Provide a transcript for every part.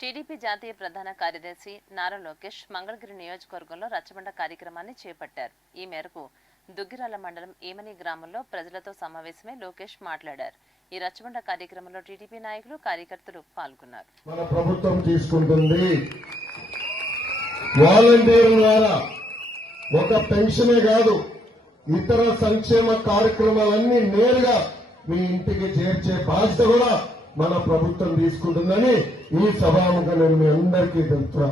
TDP జాతీయ ప్రధాన కార్యదర్శి నారా లోకేష్ మంగళగిరి నియోజకవర్గంలో రచ్చబండ కార్యక్రమాన్ని చేపట్టారు. ఈ మేరకు దుగ్గిరాల మండలం ఈమని గ్రామంలో ప్రజలతో సమావేశమే లోకేష్ మాట్లాడారు. ఈ రచ్చబండ కార్యక్రమంలో టీడీపీ నాయకులు కార్యకర్తలు పాల్గొన్నారు. మన ప్రభుత్వం తీసుకుంటుంది. ద్వారా ఒక పెన్షనే కాదు ఇతర సంక్షేమ కార్యక్రమాలన్నీ నేరుగా మీ ఇంటికి చేర్చే బాధ్యత కూడా మన ప్రభుత్వం తీసుకుంటుందని ఈ సభాముఖ నేను మీ అందరికీ తెలుపుతున్నా.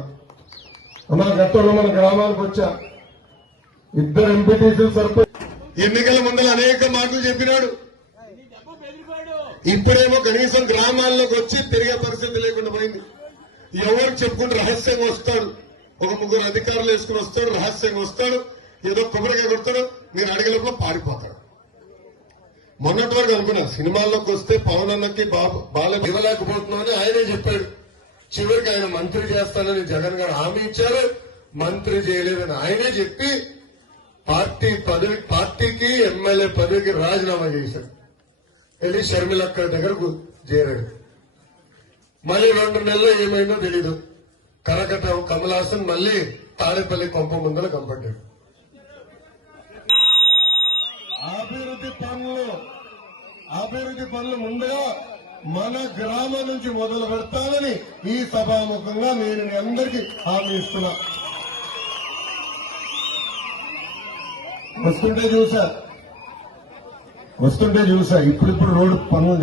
అమ్మా గతంలో మన గ్రామానికి వచ్చా. ఇద్దరు ఎంపీటీసీ సర్పంచ్. ఎన్నికల ముందర అనేక మాటలు చెప్పినాడు. ఇప్పుడేమో కనీసం గ్రామాల్లోకి వచ్చి తిరిగే పరిస్థితి లేకుండా పోయింది. ఎవరు చెప్పుకుంటే రహస్యంగా వస్తాడు. ఒక ముగ్గురు అధికారులు వేసుకుని వస్తాడు రహస్యంగా వస్తాడు. ఏదో కొబ్బరికాయ కొడతాడు మీరు అడిగేలోపల పారిపోతాడు. మొన్నటి వరకు అనుకున్నా సినిమాల్లోకి వస్తే పవన్ అన్నకి బాబు బాల ఇవ్వలేకపోతున్నామని ఆయనే చెప్పాడు. చివరికి ఆయన మంత్రి చేస్తానని జగన్ గారు హామీ ఇచ్చారు. మంత్రి చేయలేదని ఆయనే చెప్పి పార్టీ పదవి పార్టీకి ఎమ్మెల్యే పదవికి రాజీనామా చేశాడు. వెళ్ళి షర్మిలక్క దగ్గరకు చేరాడు. మళ్ళీ రెండు నెలల్లో ఏమైందో తెలీదు. కరకట కమలాసన్ మళ్ళీ తాడేపల్లి కొంప ముందర కంపడ్డాడు అభివృద్ధి పనులు అభివృద్ధి పనులు ముందుగా మన గ్రామం నుంచి మొదలు పెడతానని ఈ సభాముఖంగా నేను మీ అందరికీ హామీ ఇస్తున్నా. వస్తుంటే చూసా. వస్తుంటే చూసా. ఇప్పుడిప్పుడు రోడ్డు పనులు